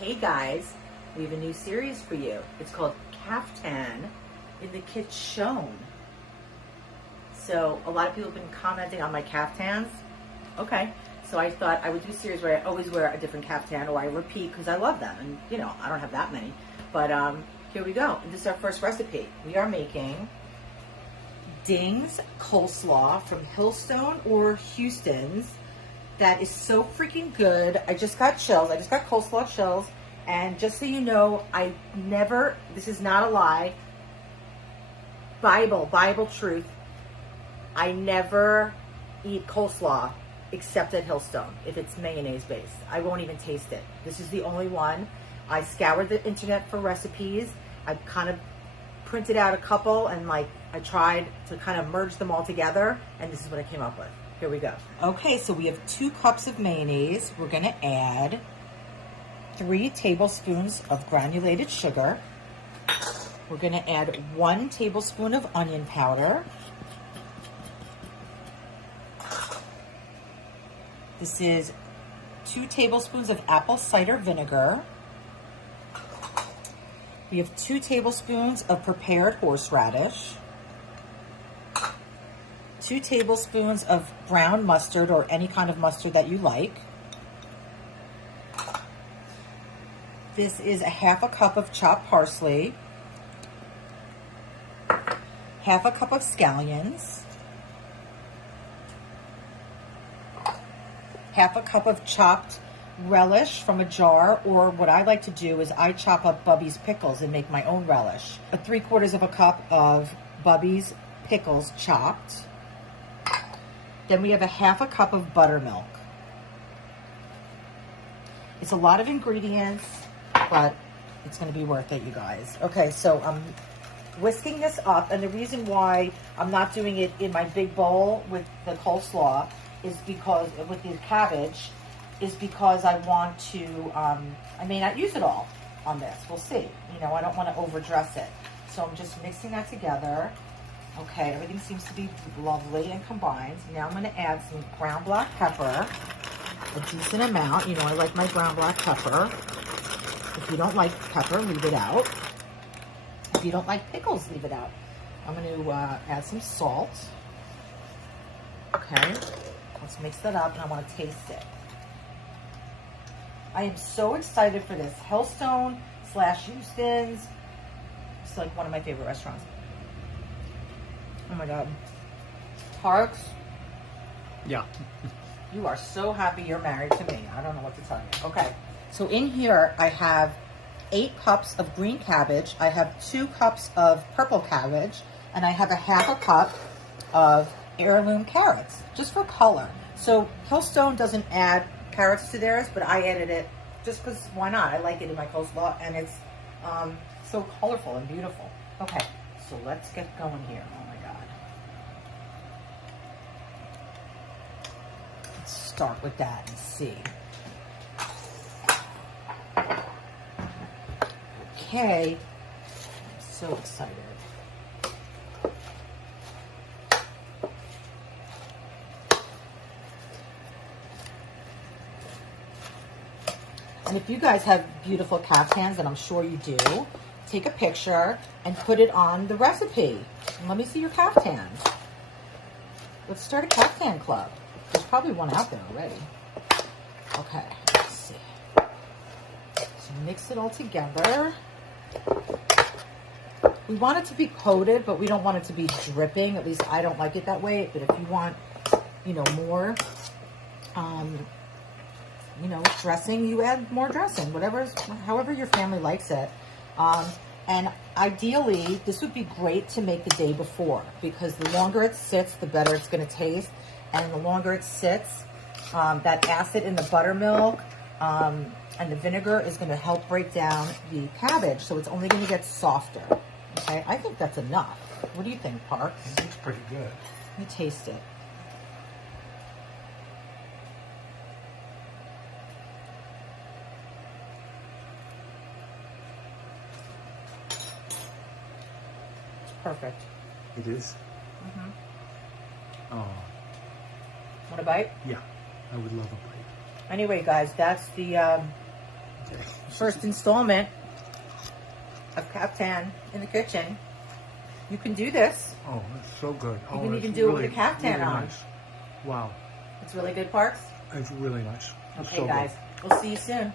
Hey guys, we have a new series for you. It's called Kaftan in the Kitchen. So a lot of people have been commenting on my kaftans. Okay, so I thought I would do a series where I always wear a different kaftan, or I repeat because I love them, and you know I don't have that many. But here we go. This is our first recipe. We are making Ding's coleslaw from Hillstone or Houston's. That is so freaking good. I just got chills. I just got coleslaw chills. And just so you know, I never, this is not a lie, Bible truth, I never eat coleslaw except at Hillstone if it's mayonnaise based. I won't even taste it. This is the only one. I scoured the internet for recipes. I kind of printed out a couple and I tried to kind of merge them all together, and this is what I came up with. Here we go. Okay, so we have 2 cups of mayonnaise. We're gonna add 3 tablespoons of granulated sugar. We're gonna add 1 tablespoon of onion powder. This is 2 tablespoons of apple cider vinegar. We have 2 tablespoons of prepared horseradish. 2 tablespoons of brown mustard, or any kind of mustard that you like. This is a 1/2 cup of chopped parsley. 1/2 cup of scallions. 1/2 cup of chopped relish from a jar, or what I like to do is I chop up Bubby's pickles and make my own relish. 3/4 cup of Bubby's pickles chopped. Then we have a 1/2 cup of buttermilk. It's a lot of ingredients, but it's going to be worth it, you guys. Okay, so I'm whisking this up, and the reason why I'm not doing it in my big bowl with the coleslaw is because, with the cabbage, is because I want to, I may not use it all on this. We'll see. You know, I don't want to overdress it. So I'm just mixing that together. Okay, everything seems to be lovely and combined. Now I'm going to add some ground black pepper, a decent amount. You know, I like my ground black pepper. If you don't like pepper, leave it out. If you don't like pickles, leave it out. I'm going to add some salt. Okay, let's mix that up, and I want to taste it. I am so excited for this. Hillstone / Houston's. It's like one of my favorite restaurants. Oh my God. Parks. Yeah. You are so happy you're married to me. I don't know what to tell you. Okay. So in here, I have 8 cups of green cabbage. I have 2 cups of purple cabbage. And I have a 1/2 cup of heirloom carrots, just for color. So Hillstone doesn't add carrots to theirs, but I added it just because why not? I like it in my coleslaw, and it's so colorful and beautiful. Okay, so let's get going here. Oh my God. Let's start with that and see. Okay, I'm so excited. And if you guys have beautiful kaftans, and I'm sure you do, take a picture and put it on the recipe. And let me see your kaftans. Let's start a kaftan club. There's probably one out there already. Okay, let's see. So mix it all together. We want it to be coated, but we don't want it to be dripping. At least I don't like it that way. But if you want, you know, more, you know, dressing, you add more dressing, however your family likes it. And ideally, this would be great to make the day before, because the longer it sits, the better it's going to taste. And the longer it sits, that acid in the buttermilk and the vinegar is going to help break down the cabbage, so it's only going to get softer. Okay, I think that's enough. What do you think, Parks? It looks pretty good. Let me taste it. Perfect. It is? Mm-hmm. Oh. Want a bite? Yeah, I would love a bite. Anyway, guys, that's the first installment of Kaftan in the kitchen. You can do this. Oh, it's so good. You can even do it with a Kaftan really on. Nice. Wow. It's really good, Parks. It's really nice. It's Okay, so guys. We'll see you soon.